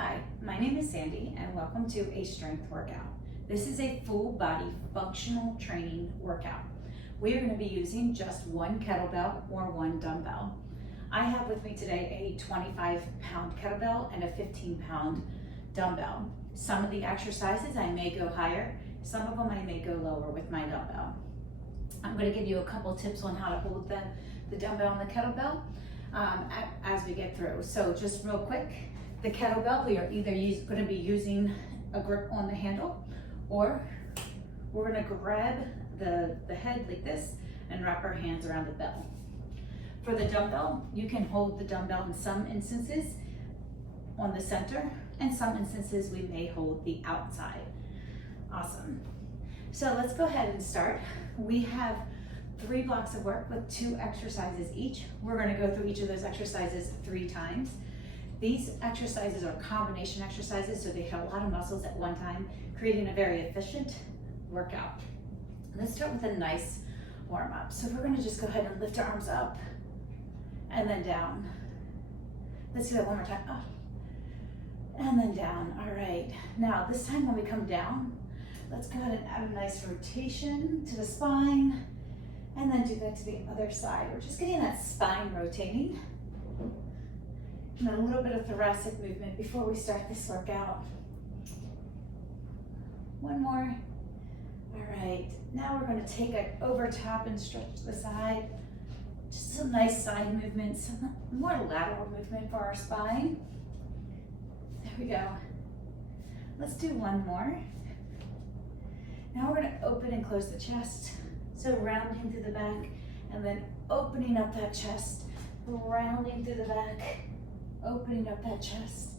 Hi, my name is Sandy and welcome to a strength workout. This is a full body functional training workout. We are going to be using just one kettlebell or one dumbbell. I have with me today a 25-pound kettlebell and a 15-pound dumbbell. Some of the exercises I may go higher, some of them I may go lower with my dumbbell. I'm going to give you a couple tips on how to hold the dumbbell and the kettlebell as we get through. So just real quick, the kettlebell, we are either going to be using a grip on the handle, or we're going to grab the head like this and wrap our hands around the bell. For the dumbbell, you can hold the dumbbell in some instances on the center, and some instances we may hold the outside. Awesome. So let's go ahead and start. We have 3 blocks of work with 2 exercises each. We're going to go through each of those exercises 3 times. These exercises are combination exercises, so they hit a lot of muscles at one time, creating a very efficient workout. Let's start with a nice warm up. So we're going to just go ahead and lift our arms up and then down. Let's do that one more time. Up and then down. All right. Now this time when we come down, let's go ahead and add a nice rotation to the spine and then do that to the other side. We're just getting that spine rotating. And then a little bit of thoracic movement before we start this workout. One more. All right, now we're going to take it over top and stretch to the side. Just some nice side movements, more lateral movement for our spine. There we go. Let's do one more. Now we're going to open and close the chest. So rounding through the back and then opening up that chest, rounding through the back, opening up that chest.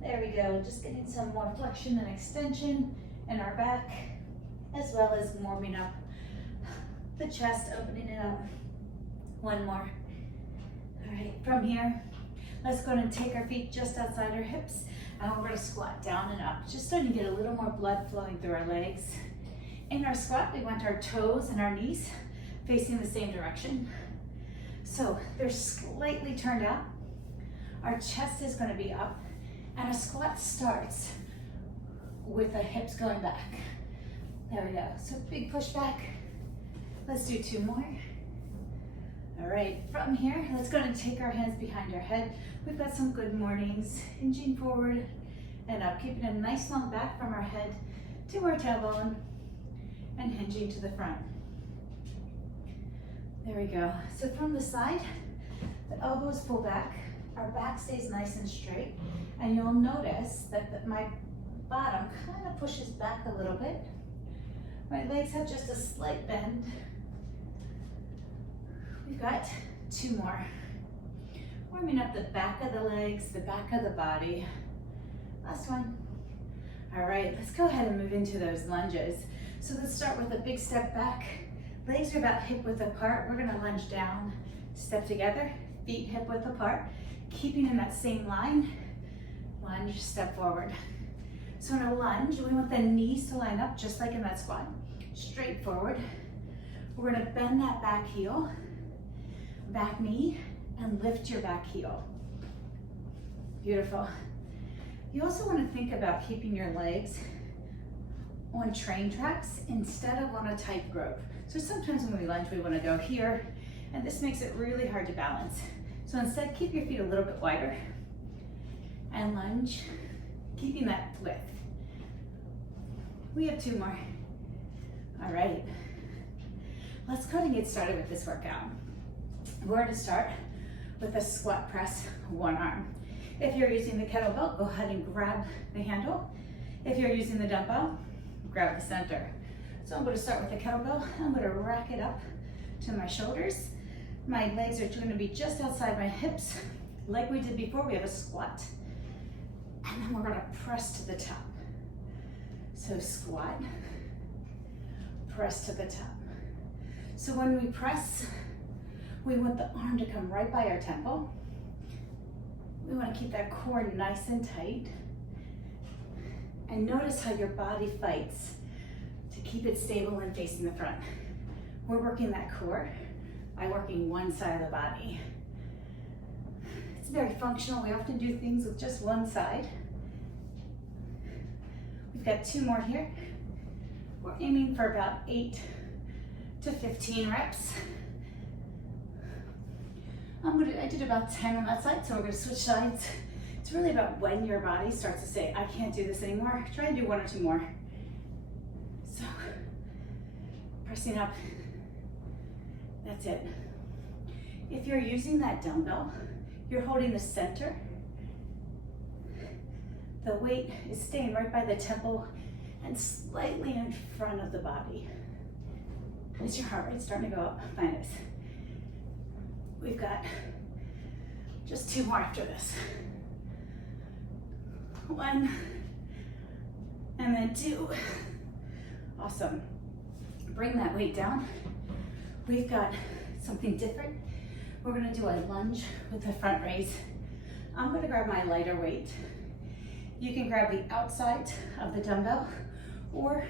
There we go, just getting some more flexion and extension in our back, as well as warming up the chest, opening it up. One more. All right, from here, let's go ahead and take our feet just outside our hips, and we're gonna squat down and up, just starting to get a little more blood flowing through our legs. In our squat, we want our toes and our knees facing the same direction. So they're slightly turned out. Our chest is going to be up, and a squat starts with the hips going back. There we go. So big push back. Let's do 2 more. All right, from here, let's go and take our hands behind our head. We've got some good mornings, hinging forward and up, keeping a nice long back from our head to our tailbone and hinging to the front. There we go. So from the side, the elbows pull back. Our back stays nice and straight, and you'll notice that my bottom kind of pushes back a little bit. My legs have just a slight bend. We've got 2 more. Warming up the back of the legs, the back of the body. Last one. All right, let's go ahead and move into those lunges. So let's start with a big step back. Legs are about hip width apart. We're gonna lunge down, step together, feet hip width apart. Keeping in that same line, lunge, step forward. So in a lunge, we want the knees to line up just like in that squat, straight forward. We're gonna bend that back heel, back knee, and lift your back heel. Beautiful. You also wanna think about keeping your legs on train tracks instead of on a tight rope. So sometimes when we lunge, we wanna go here, and this makes it really hard to balance. So instead, keep your feet a little bit wider and lunge, keeping that width. We have 2 more. All right, let's go ahead and get started with this workout. We're going to start with a squat press, 1 arm. If you're using the kettlebell, go ahead and grab the handle. If you're using the dumbbell, grab the center. So I'm going to start with the kettlebell. I'm going to rack it up to my shoulders. My legs are going to be just outside my hips. Like we did before, we have a squat. And then we're going to press to the top. So squat, press to the top. So when we press, we want the arm to come right by our temple. We want to keep that core nice and tight. And notice how your body fights to keep it stable and facing the front. We're working that core by working one side of the body. It's very functional. We often do things with just one side. We've got 2 more here. We're aiming for about 8 to 15 reps. I did about 10 on that side, so we're gonna switch sides. It's really about when your body starts to say, I can't do this anymore. Try and do 1 or 2 more. So, pressing up, that's it. If you're using that dumbbell, you're holding the center. The weight is staying right by the temple and slightly in front of the body. Is your heart rate starting to go up? Mine is. We've got just 2 more after this. 1, and then 2. Awesome. Bring that weight down. We've got something different. We're gonna do a lunge with the front raise. I'm gonna grab my lighter weight. You can grab the outside of the dumbbell or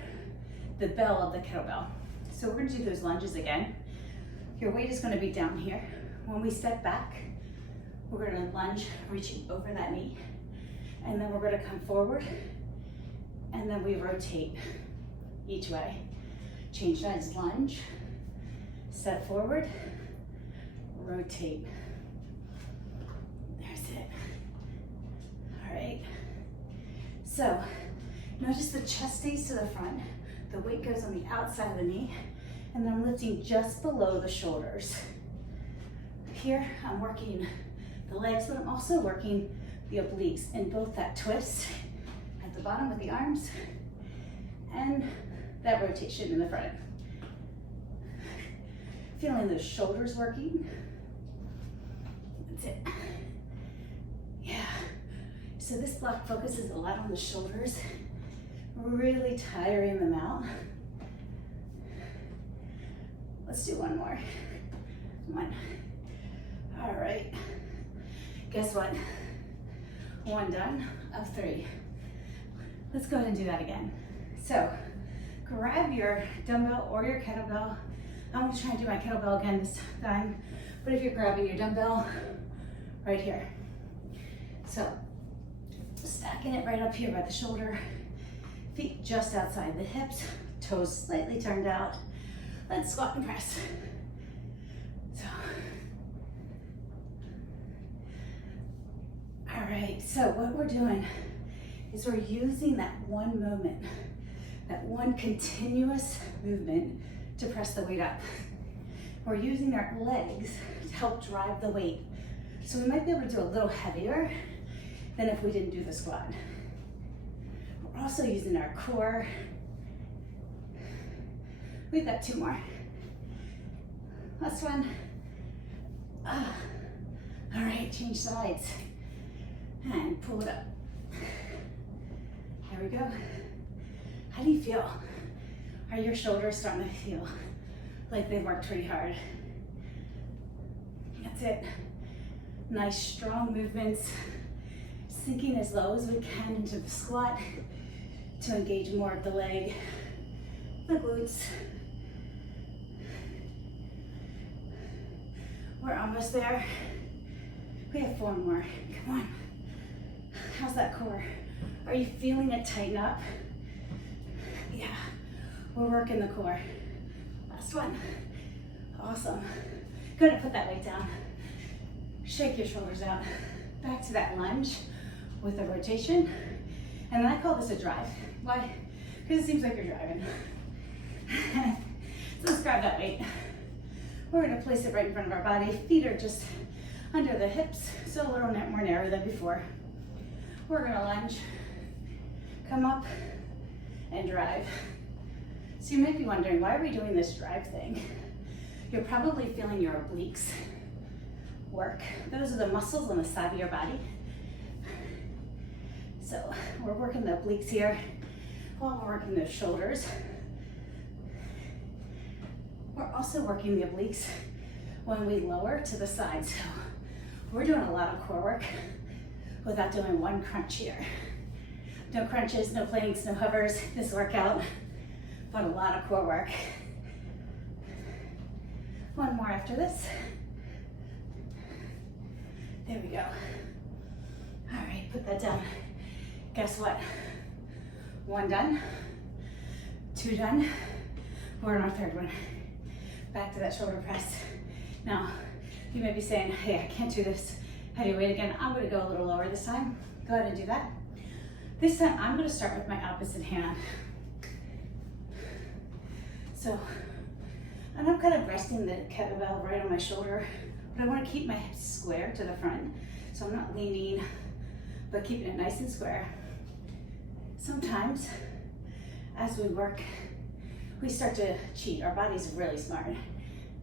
the bell of the kettlebell. So we're gonna do those lunges again. Your weight is gonna be down here. When we step back, we're gonna lunge, reaching over that knee. And then we're gonna come forward, and then we rotate each way. Change sides, lunge, step forward, rotate. There's it. All right. So, notice the chest stays to the front, the weight goes on the outside of the knee, and then I'm lifting just below the shoulders. Here, I'm working the legs, but I'm also working the obliques in both that twist at the bottom with the arms and that rotation in the front. Feeling those shoulders working. That's it. Yeah. So this block focuses a lot on the shoulders, really tiring them out. Let's do 1 more. 1. All right. Guess what? 1 done of 3. Let's go ahead and do that again. So grab your dumbbell or your kettlebell. I'm gonna try and do my kettlebell again this time, but if you're grabbing your dumbbell, right here. So stacking it right up here by the shoulder, feet just outside the hips, toes slightly turned out. Let's squat and press. So, all right, so what we're doing is we're using that one moment, that one continuous movement to press the weight up. We're using our legs to help drive the weight. So we might be able to do a little heavier than if we didn't do the squat. We're also using our core. We've got 2 more. Last one. All right, change sides. And pull it up. There we go. How do you feel? Are your shoulders starting to feel like they've worked pretty hard? That's it. Nice strong movements. Sinking as low as we can into the squat to engage more of the leg, the glutes. We're almost there. We have 4 more. Come on. How's that core? Are you feeling it tighten up? Yeah, we're working the core. Last one. Awesome. Go ahead and put that weight down. Shake your shoulders out. Back to that lunge with a rotation. And I call this a drive. Why? Because it seems like you're driving. So let's grab that weight. We're gonna place it right in front of our body. Feet are just under the hips, so a little more narrow than before. We're gonna lunge, come up, and drive. So you might be wondering, why are we doing this drive thing? You're probably feeling your obliques work. Those are the muscles on the side of your body. So we're working the obliques here while we're working those shoulders. We're also working the obliques when we lower to the side. So we're doing a lot of core work without doing one crunch here. No crunches, no planks, no hovers this workout, but a lot of core work. 1 more after this. There we go. All right, put that down. Guess what? 1 done, 2 done. We're on our 3rd one. Back to that shoulder press. Now, you may be saying, hey, I can't do this heavy weight again. I'm gonna go a little lower this time. Go ahead and do that. This time, I'm gonna start with my opposite hand. So, and I'm kind of resting the kettlebell right on my shoulder, but I wanna keep my hips square to the front. So I'm not leaning, but keeping it nice and square. Sometimes, as we work, we start to cheat. Our body's really smart.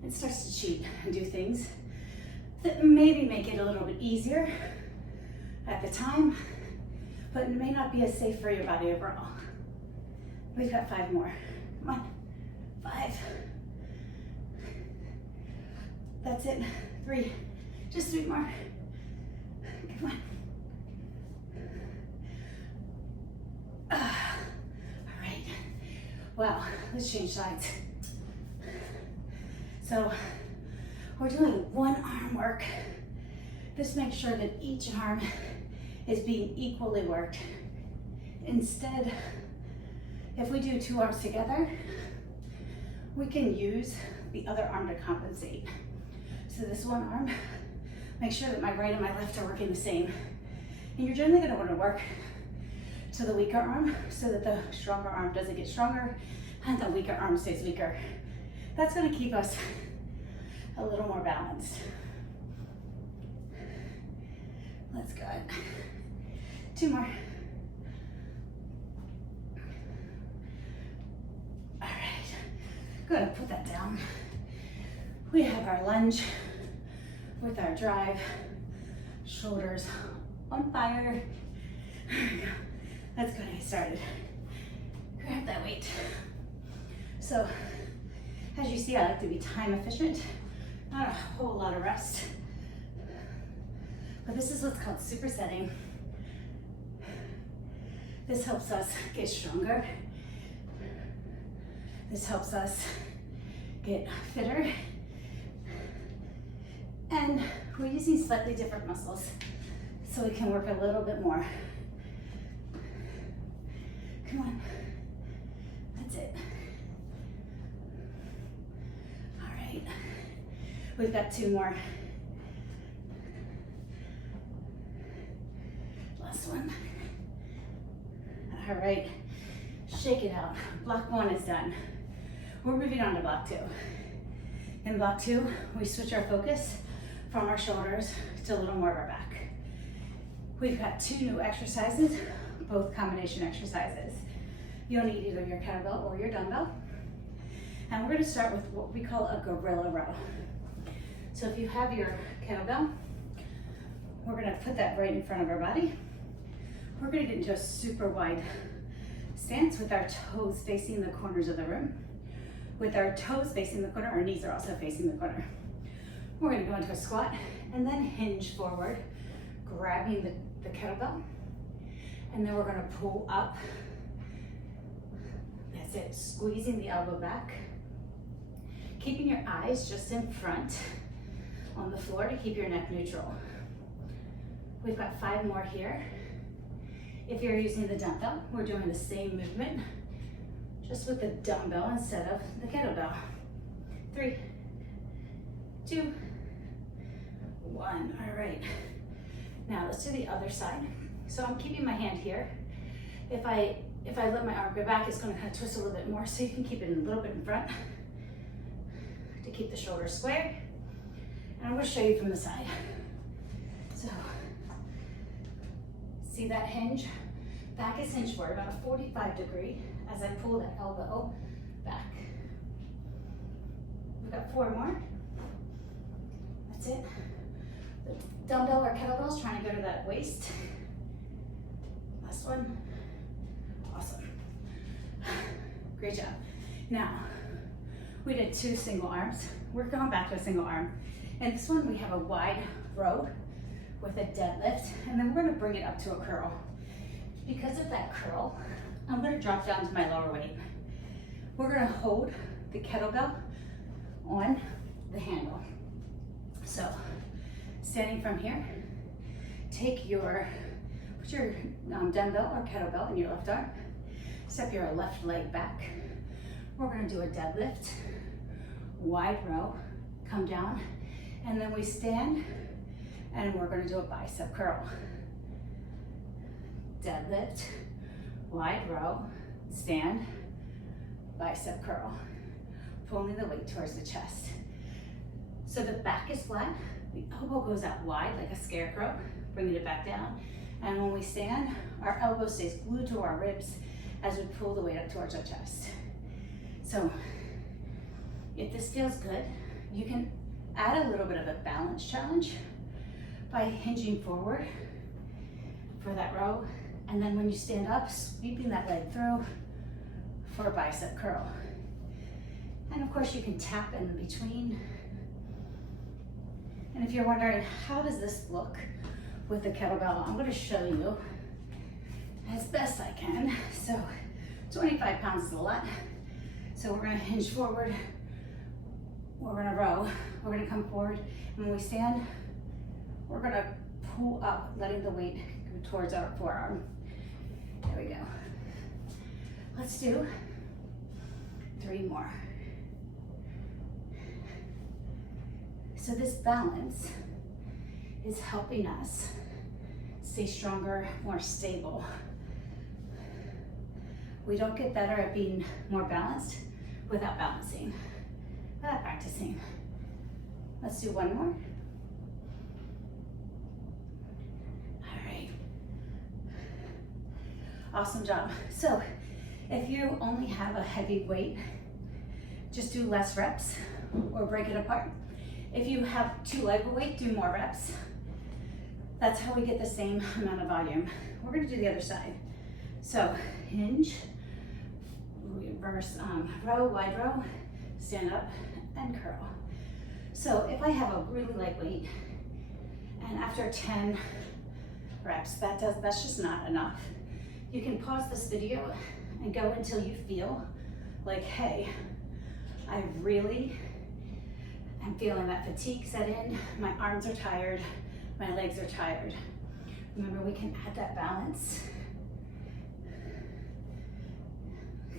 It starts to cheat and do things that maybe make it a little bit easier at the time, but it may not be as safe for your body overall. We've got 5 more. Come on, 5. That's it, 3, just 3 more. Come on. All right, wow, let's change sides. So we're doing 1 arm work. Just make sure that each arm is being equally worked. Instead, if we do 2 arms together, we can use the other arm to compensate. So this 1 arm, make sure that my right and my left are working the same. And you're generally gonna wanna work to the weaker arm so that the stronger arm doesn't get stronger and the weaker arm stays weaker. That's gonna keep us a little more balanced. Let's go. 2 more. All right, go ahead and put that down. We have our lunge with our drive, shoulders on fire. Let's go and get started. Grab that weight. So, as you see, I like to be time efficient, not a whole lot of rest. But this is what's called supersetting. This helps us get stronger. This helps us get fitter. And we're using slightly different muscles so we can work a little bit more. Come on, that's it. All right, we've got 2 more. Last one. All right, shake it out. Block 1 is done. We're moving on to block 2. In block 2, we switch our focus from our shoulders to a little more of our back. We've got 2 new exercises, both combination exercises. You'll need either your kettlebell or your dumbbell. And we're gonna start with what we call a gorilla row. So if you have your kettlebell, we're gonna put that right in front of our body. We're gonna get into a super wide stance with our toes facing the corners of the room. With our toes facing the corner, our knees are also facing the corner. We're gonna go into a squat and then hinge forward, grabbing the kettlebell. And then we're gonna pull up. That's it, squeezing the elbow back. Keeping your eyes just in front on the floor to keep your neck neutral. We've got 5 more here. If you're using the dumbbell, we're doing the same movement, just with the dumbbell instead of the kettlebell. 3, 2, 1. All right. Now let's do the other side. So I'm keeping my hand here. If I let my arm go back, it's going to kind of twist a little bit more, so you can keep it a little bit in front to keep the shoulders square. And I'm going to show you from the side. So see that hinge? Back is hinged forward, about a 45 degree as I pull that elbow back. We've got 4 more. That's it. The dumbbell or kettlebell is trying to go to that waist. Last one. Awesome. Great job. Now, we did 2 single arms. We're going back to a single arm. And this one, we have a wide row with a deadlift, and then we're gonna bring it up to a curl. Because of that curl, I'm gonna drop down to my lower weight. We're gonna hold the kettlebell on the handle. So, standing from here, put your dumbbell or kettlebell in your left arm, Step your left leg back. We're gonna do a deadlift, wide row, come down, and then we stand, and we're gonna do a bicep curl. Deadlift, wide row, stand, bicep curl. Pulling the weight towards the chest. So the back is flat, the elbow goes out wide like a scarecrow, bringing it back down. And when we stand, our elbow stays glued to our ribs as we pull the weight up towards our chest. So if this feels good, you can add a little bit of a balance challenge by hinging forward for that row. And then when you stand up, sweeping that leg through for a bicep curl. And of course you can tap in between. And if you're wondering, how does this look with the kettlebell? I'm gonna show you as best I can. So 25 pounds is a lot. So we're gonna hinge forward, we're gonna row, we're gonna come forward, and when we stand, we're gonna pull up, letting the weight go towards our forearm. There we go. Let's do 3 more. So this balance is helping us stay stronger, more stable. We don't get better at being more balanced without balancing, without practicing. Let's do 1 more. All right. Awesome job. So if you only have a heavy weight, just do less reps or break it apart. If you have too light of a weight, do more reps. That's how we get the same amount of volume. We're gonna do the other side. So hinge, reverse row, wide row, stand up and curl. So if I have a really light weight and after 10 reps, that's just not enough. You can pause this video and go until you feel like, hey, I really am feeling that fatigue set in. My arms are tired, my legs are tired. Remember, we can add that balance.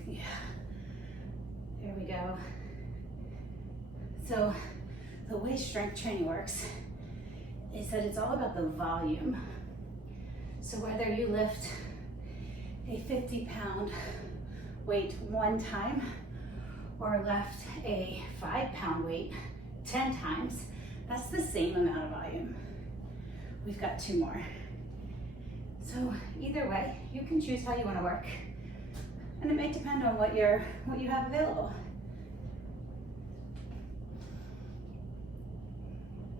Yeah, there we go. So the way strength training works is that it's all about the volume. So whether you lift a 50-pound weight 1 time or left a 5-pound weight 10 times, that's the same amount of volume. We've got 2 more. So either way, you can choose how you want to work. And it may depend on what you have available.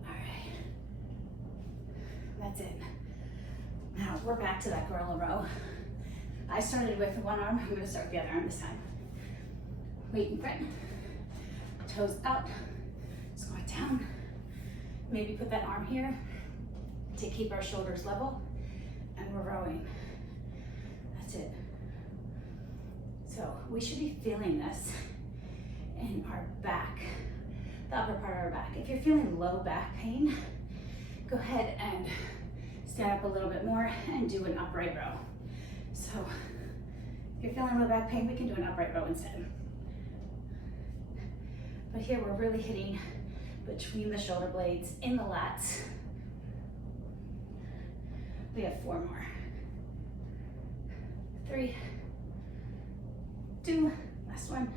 All right, that's it. Now we're back to that gorilla row. I started with 1 arm, I'm gonna start with the other arm this time. Weight in front, toes out, squat down. Maybe put that arm here to keep our shoulders level, and we're rowing. That's it. So we should be feeling this in our back, the upper part of our back. If you're feeling low back pain, go ahead and stand up a little bit more and do an upright row. So if you're feeling low back pain, we can do an upright row instead. But here we're really hitting between the shoulder blades, in the lats. We have 4 more. 3, 2, last one.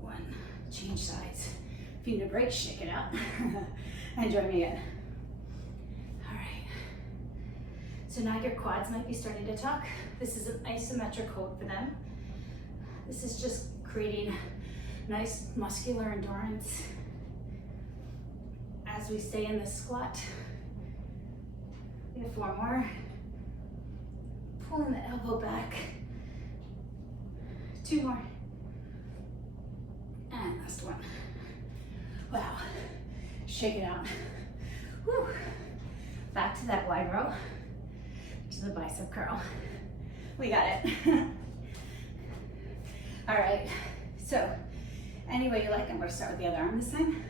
1, change sides. If you need a break, shake it out and join me again. All right. So now your quads might be starting to tuck. This is an isometric hold for them. This is just creating nice muscular endurance as we stay in this squat. We have 4 more. Pulling the elbow back. 2 more. And last one. Wow. Shake it out. Whew. Back to that wide row, to the bicep curl. We got it. All right, so any way you like, I'm gonna start with the other arm this time.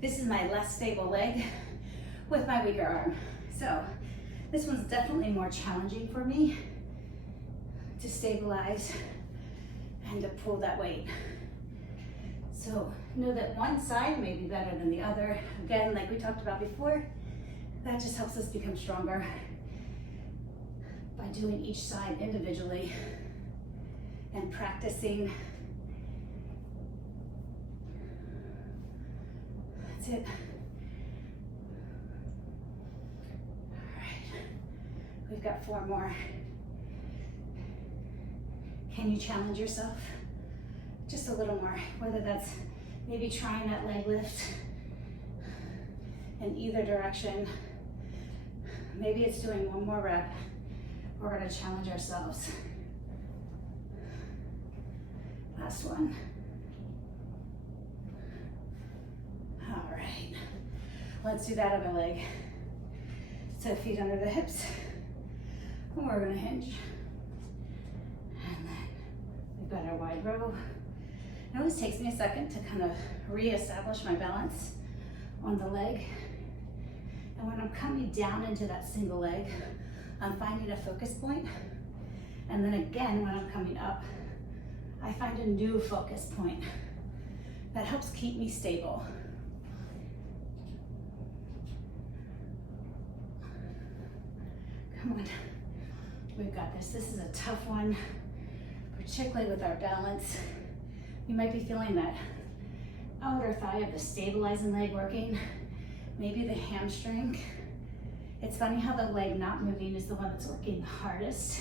This is my less stable leg with my weaker arm. So this one's definitely more challenging for me to stabilize and to pull that weight. So know that one side may be better than the other. Again, like we talked about before, that just helps us become stronger by doing each side individually and practicing. That's it. All right, we've got 4 more. Can you challenge yourself just a little more? Whether that's maybe trying that leg lift in either direction. Maybe it's doing 1 more rep. We're gonna challenge ourselves. Last one. All right, let's do that other leg. So feet under the hips, and we're gonna hinge. And then we've got our wide row. It always takes me a second to kind of reestablish my balance on the leg. And when I'm coming down into that single leg, I'm finding a focus point. And then again, when I'm coming up, I find a new focus point that helps keep me stable. Come on, we've got this. This is a tough one, particularly with our balance. You might be feeling that outer thigh of the stabilizing leg working, maybe the hamstring. It's funny how the leg not moving is the one that's working the hardest.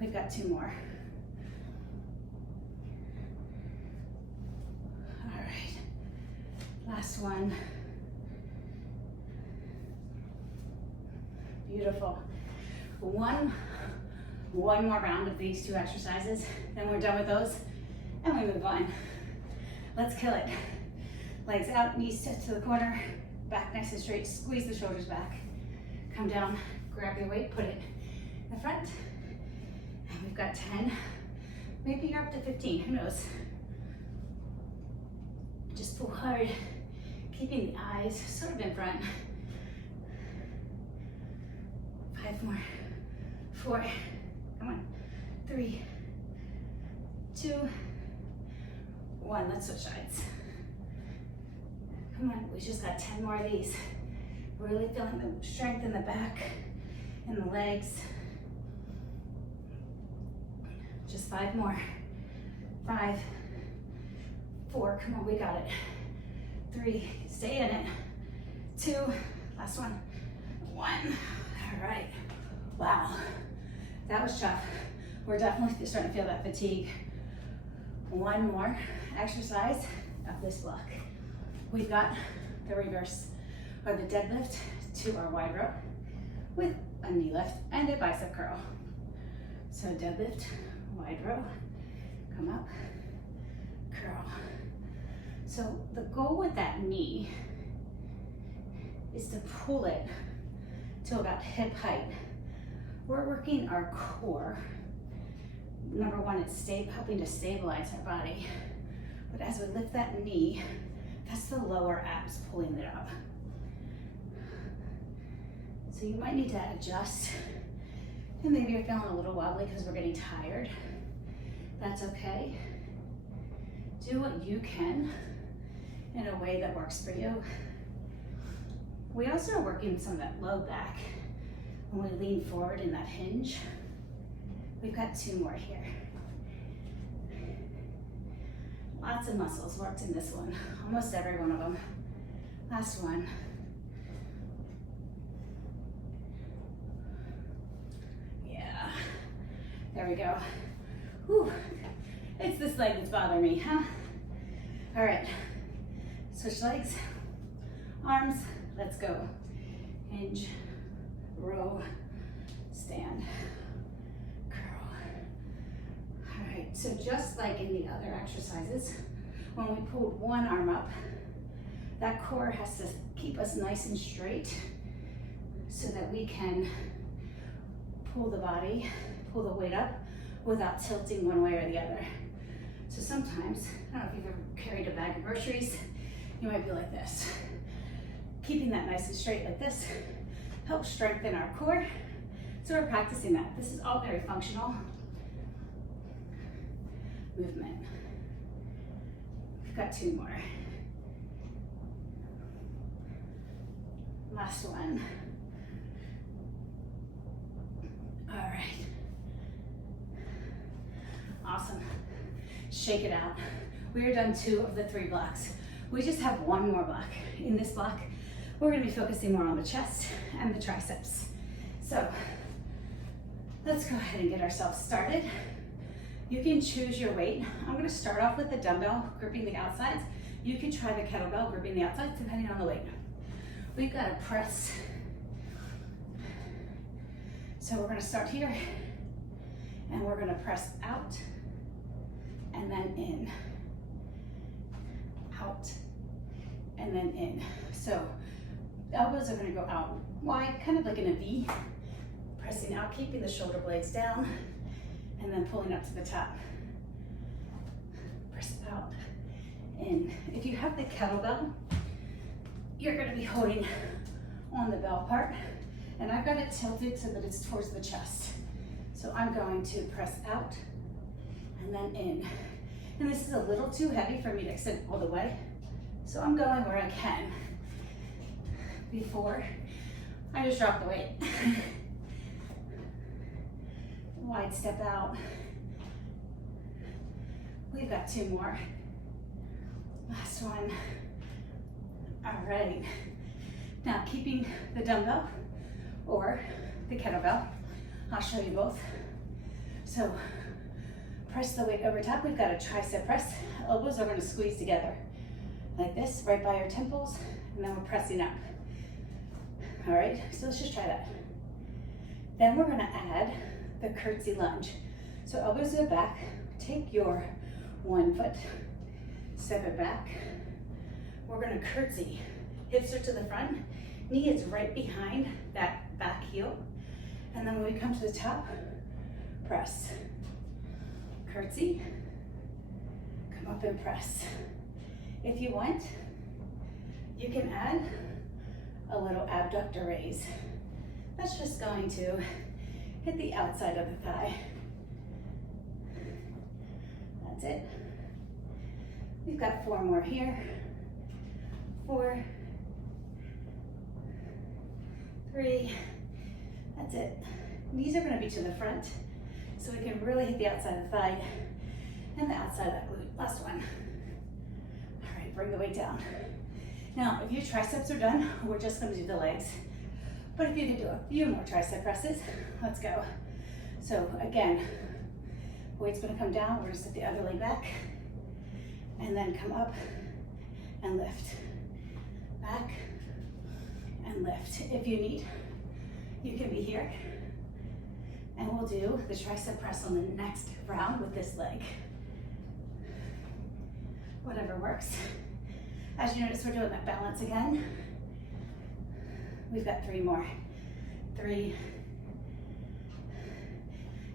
We've got 2 more. All right, last one. Beautiful. One more round of these 2 exercises, then we're done with those, and we move on. Let's kill it. Legs out, knees to the corner, back nice and straight, squeeze the shoulders back. Come down, grab your weight, put it in the front, and we've got 10. Maybe you're up to 15, who knows? Just pull hard, keeping the eyes sort of in front. 5 more, 4, come on, 3, 2, 1, let's switch sides. Come on, we just got 10 more of these. Really feeling the strength in the back and the legs. Just 5 more, 5, 4, come on, we got it. 3, stay in it. 2, last one, 1. All right, wow, that was tough. We're definitely starting to feel that fatigue. 1 more exercise of this block. We've got the reverse or the deadlift to our wide row with a knee lift and a bicep curl. So deadlift, wide row, come up, curl. So the goal with that knee is to pull it to about hip height. We're working our core. Number 1, it's helping to stabilize our body. But as we lift that knee, that's the lower abs pulling it up. So you might need to adjust. And maybe you're feeling a little wobbly because we're getting tired. That's okay. Do what you can in a way that works for you. We also are working some of that low back when we lean forward in that hinge. We've got 2 more here. Lots of muscles worked in this one, almost every one of them. Last one. Yeah, there we go. Whew. It's this leg that's bothering me, huh? All right, switch legs, arms, let's go. Hinge, row, stand, curl. All right, so just like in the other exercises, when we pulled one arm up, that core has to keep us nice and straight so that we can pull the body, pull the weight up without tilting one way or the other. So sometimes, I don't know if you've ever carried a bag of groceries, you might be like this. Keeping that nice and straight like this helps strengthen our core So we're practicing that. This is all very functional movement. We've got 2 more. Last one. All right. Awesome. Shake it out. We are done 2 of the 3 blocks. We just have 1 more block. In this block, we're going to be focusing more on the chest and the triceps. So let's go ahead and get ourselves started. You can choose your weight. I'm going to start off with the dumbbell, gripping the outsides. You can try the kettlebell, gripping the outsides, depending on the weight. We've got to press. So we're going to start here, and we're going to press out, and then in, out, and then in. So elbows are going to go out wide, kind of like in a V, pressing out, keeping the shoulder blades down, and then pulling up to the top. Press out, in. If you have the kettlebell, you're going to be holding on the bell part, and I've got it tilted so that it's towards the chest. So I'm going to press out and then in. And this is a little too heavy for me to extend all the way, so I'm going where I can. Before I just drop the weight. Wide step out. We've got 2 more. Last one. All right. Now keeping the dumbbell or the kettlebell. I'll show you both. So press the weight over top. We've got a tricep press. Elbows are going to squeeze together like this, right by our temples, and then we're pressing up. All right, so let's just try that. Then we're going to add the curtsy lunge. So elbows go back. Take your 1 foot, step it back. We're going to curtsy. Hips are to the front, knee is right behind that back heel. And then when we come to the top, press. Curtsy, come up and press. If you want, you can add a little abductor raise. That's just going to hit the outside of the thigh. That's it. We've got 4 more here. 4, 3, that's it. Knees are going to be to the front, so we can really hit the outside of the thigh and the outside of that glute. Last one. All right, bring the weight down. Now, if your triceps are done, we're just going to do the legs. But if you can do a few more tricep presses, let's go. So again, weight's going to come down. We're going to set the other leg back, and then come up and lift. Back and lift. If you need, you can be here. And we'll do the tricep press on the next round with this leg. Whatever works. As you notice, we're doing that balance again. We've got 3 more. 3.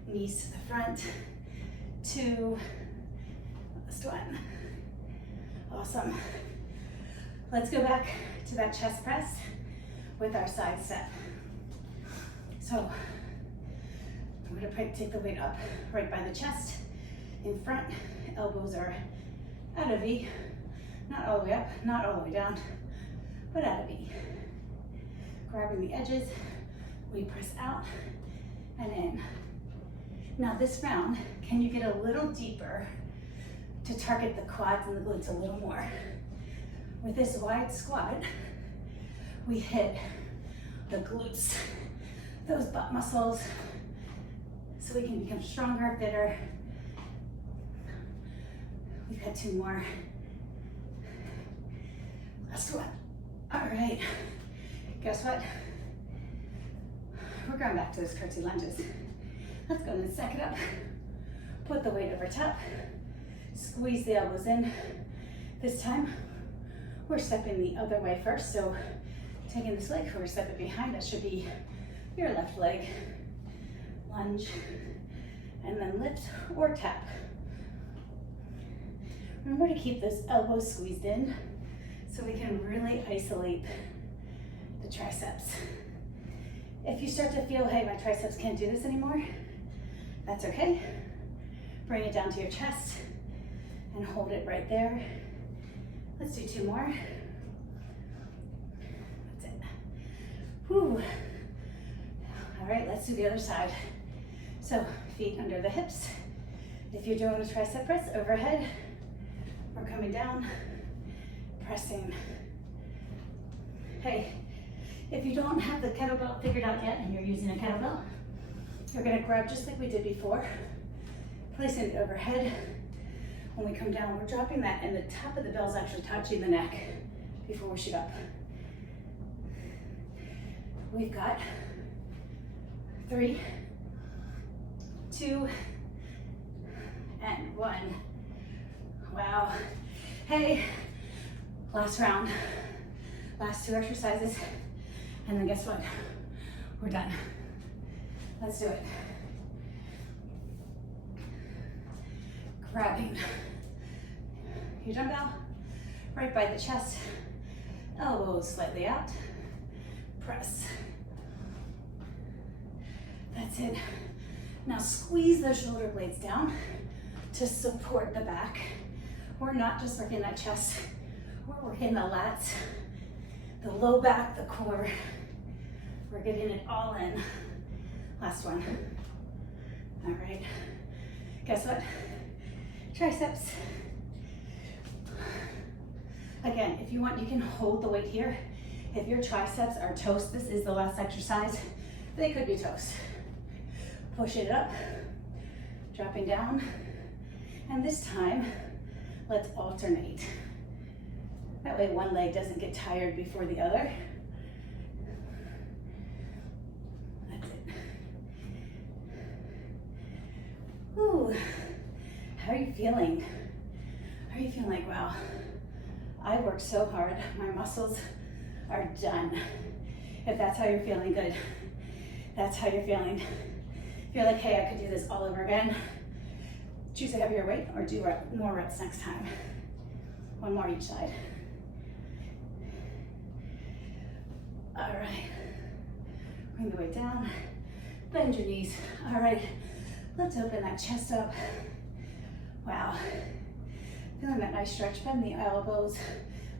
Knees to the front. 2. Last one. Awesome. Let's go back to that chest press with our side step. So I'm going to take the weight up right by the chest, in front. Elbows are at a V, not all the way up, not all the way down, but at a V. Grabbing the edges, we press out and in. Now this round, can you get a little deeper to target the quads and the glutes a little more? With this wide squat, we hit the glutes, those butt muscles, so we can become stronger, fitter. We've got 2 more. Last one. All right, guess what? We're going back to those curtsy lunges. Let's go and stack it up. Put the weight over top. Squeeze the elbows in. This time, we're stepping the other way first. So taking this leg, we're stepping behind. That should be your left leg. Lunge, and then lift or tap. Remember to keep those elbows squeezed in so we can really isolate the triceps. If you start to feel, hey, my triceps can't do this anymore, that's okay. Bring it down to your chest and hold it right there. Let's do 2 more. That's it. Whew. All right, let's do the other side. So feet under the hips. If you're doing a tricep press overhead, we're coming down, pressing. Hey, if you don't have the kettlebell figured out yet and you're using a kettlebell, you're gonna grab just like we did before, placing it overhead. When we come down, we're dropping that and the top of the bell is actually touching the neck before we shoot up. We've got 3, 2, and 1. Wow. Hey, last round, last 2 exercises, and then guess what? We're done. Let's do it. Grabbing your dumbbell right by the chest, elbows slightly out, press. That's it. Now squeeze those shoulder blades down to support the back. We're not just working that chest, we're working the lats, the low back, the core. We're getting it all in. Last one. All right. Guess what? Triceps. Again, if you want, you can hold the weight here. If your triceps are toast, this is the last exercise. They could be toast. Push it up, dropping down. And this time, let's alternate. That way one leg doesn't get tired before the other. That's it. Ooh, how are you feeling? Are you feeling like, wow, I worked so hard, my muscles are done. If that's how you're feeling, good. That's how you're feeling. If you're like, hey, I could do this all over again, choose a heavier weight or do more reps next time. 1 more each side. All right, bring the weight down, bend your knees. All right, let's open that chest up. Wow, feeling that nice stretch, bend the elbows,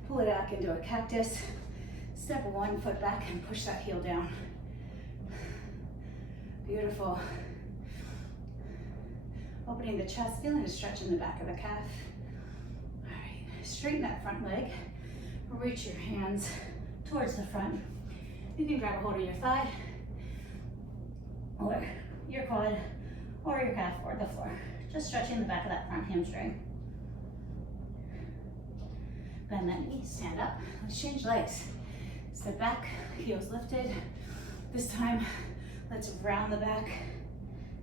pull it back into a cactus. Step 1 foot back and push that heel down. Beautiful. Opening the chest, feeling a stretch in the back of the calf. All right, straighten that front leg. Reach your hands towards the front. You can grab a hold of your thigh, or your quad, or your calf, or the floor. Just stretching the back of that front hamstring. Bend that knee, stand up. Let's change legs. Step back, heels lifted. This time, let's round the back.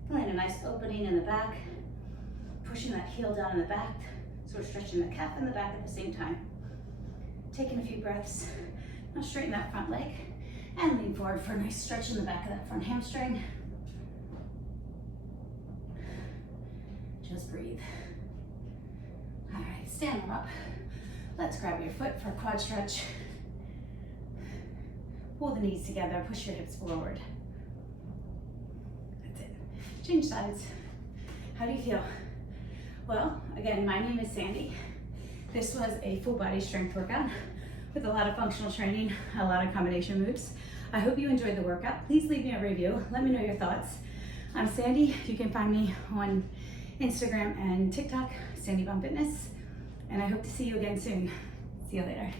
Feeling a nice opening in the back. Pushing that heel down in the back. So we're stretching the calf and the back at the same time. Taking a few breaths. Now straighten that front leg and lean forward for a nice stretch in the back of that front hamstring. Just breathe. All right, stand them up. Let's grab your foot for a quad stretch. Pull the knees together, push your hips forward. That's it. Change sides. How do you feel? Well, again, my name is Sandy. This was a full body strength workout with a lot of functional training, a lot of combination moves. I hope you enjoyed the workout. Please leave me a review. Let me know your thoughts. I'm Sandy. You can find me on Instagram and TikTok, Sandy Bum Fitness. And I hope to see you again soon. See you later.